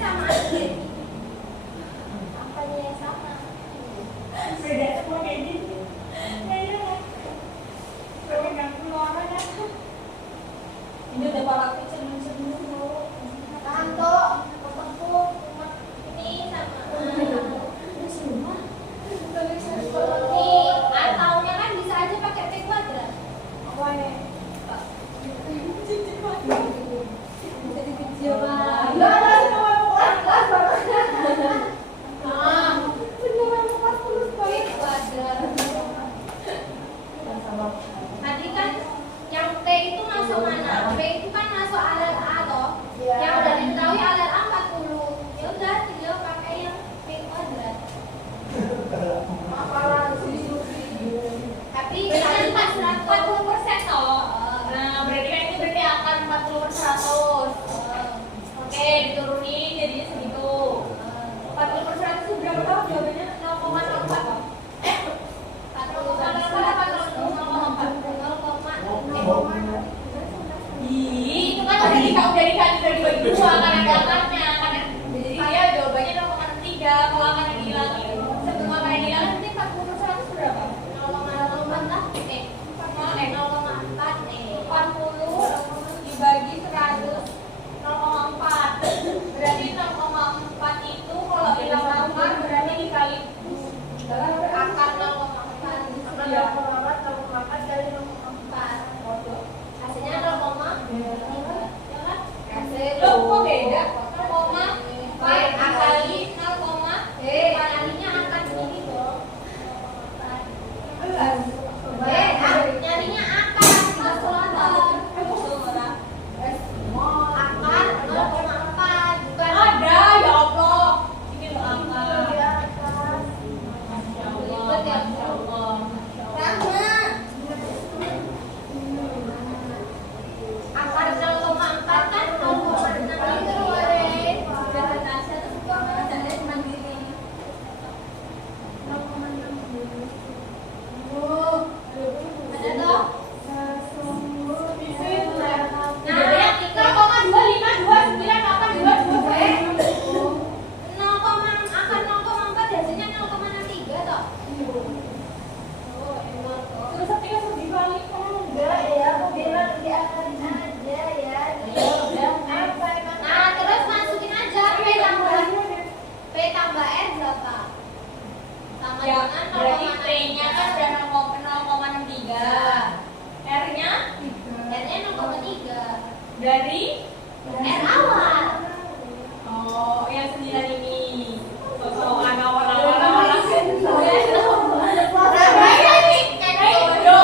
yang 9 ini. Sosokan awal-awal.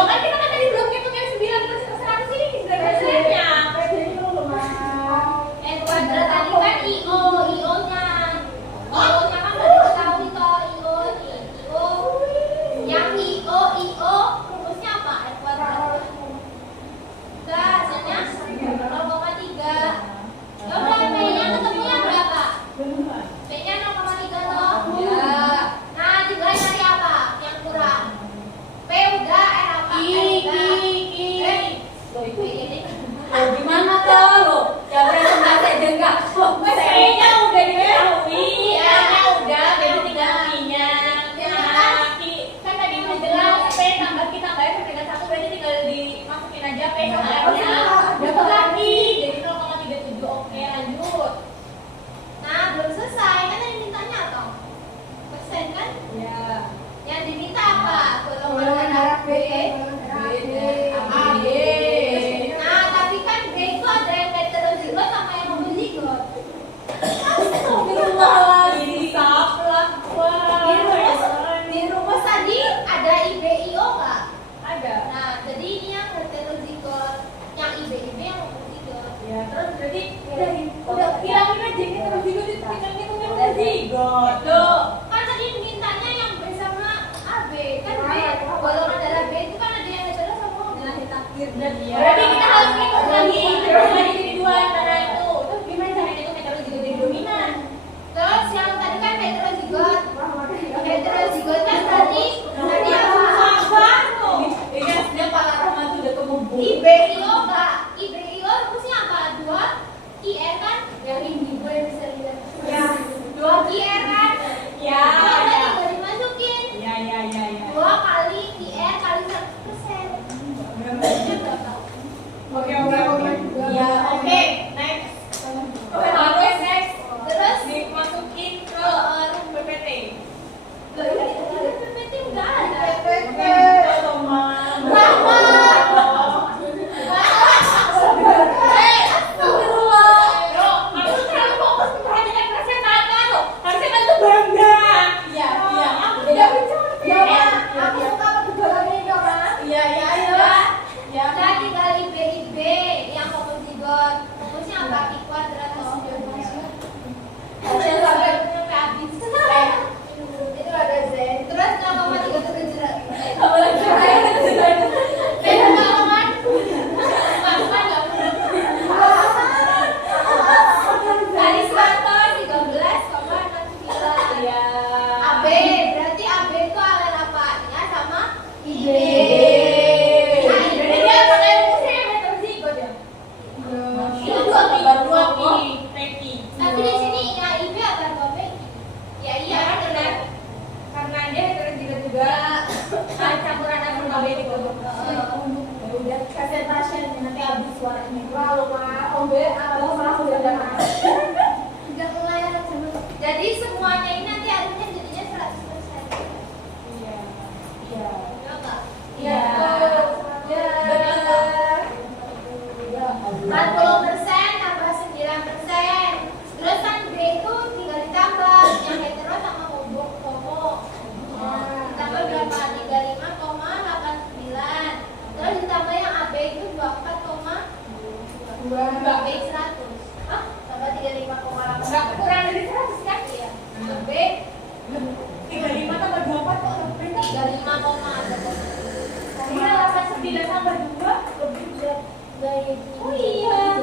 Kan kita kan tadi belum ngitung yang 9 terus ke 100 ini sebenarnya. N kuadrat tadi kan IO-nya kan udah diketahui toh IO. Yang IO rumusnya apa? N kuadrat. Enggak, hasilnya 0,3. Ya udah, P-nya ketemunya berapa? P-nya 0,3 toh? Ya. Nah, tinggal cari apa? Yang kurang. P udah, N apa? N udah. P ini. Gimana tuh lo? Ya berantem bahasa jengkak. P-nya udah diketahui, A-nya udah, jadi tinggal P-nya. Kan tadi udah jelas P tambah Q tambah S dengan 1 berarti tinggal dimasukin aja P sama R-nya. Dapat lagi, jadi 0,37. Oke, lanjut. Nah, belum selesai. Kan yang mintanya apa? Persen kan? Ya. Yang diminta apa? Golongan darah B. A, B. Nah, tapi kan B itu ada yang heterozigot sama yang homozigot. Ini salah. Di rumus tadi ada IBIO nggak? Ada. Nah, jadi ini yang heterozigot, yang IBIB yang homozigot. Ya, terus berarti udah hilangin aja ini terus juga tinggal ngitungin udah zigot. Tuh. Kan tadi mintanya yang B sama AB. Kan B, golongan darah B itu kan ada yang hetero sama homozigot. Berarti kita harus ngitung lagi jadi dua antara itu. Terus gimana caranya itu heterozigot jadi dominan? Terus yang tadi kan heterozigot. Heterozigot kan tadi apa? Ini aslinya Pak Rahmat tuh udah kebubuk. IBIO nggak? IBIO rumusnya apa? 2 IR kan? Yang ini boleh bisa lihat. Ya. 2 IR kan? Ya. Kalau tadi nggak dimasukin. Ya. 2 kali IR kali 100%. Berapa? Oke. Ya, oke. Next. Oke, next. Terus Dimasukin ke room PPT. loh, ini PPT nggak ada. Nah, tinggal IB yang homozigot. Rumusnya apa? I kuadrat toh. Sampai habis. Itu ada Z. Terus 0,3 dari 113,69. AB berarti AB itu alen apa? Nya sama IB. Jadi dia pakai rumusnya yang heterozigot ya? Itu dua Peki. Tapi di sini ya IB atau 2 P? Ya iya kan benar. Karena dia heterozigot juga. Campuran sama B gitu. Udah kasih pasien nanti habis suaranya. Lalu Pak, Om B, kalau salah sudah ada. Udah mulai ada dulu. Jadi semuanya ini nanti harusnya jadinya 100%. Iya. Ya enggak? Iya. Ya. Benar. 40% tambah 9%. Terus kan B itu tinggal ditambah yang hetero sama homo. Ditambah berapa? 35,89. Terus ditambah yang AB itu 24,2 B 100. Hah? Tambah 35,8. Enggak kurang dari 100 kan? Iya. B 35 tambah 24 kok lebih kan? 35,8. Iya, 89 tambah 2 lebih berat. Oh iya.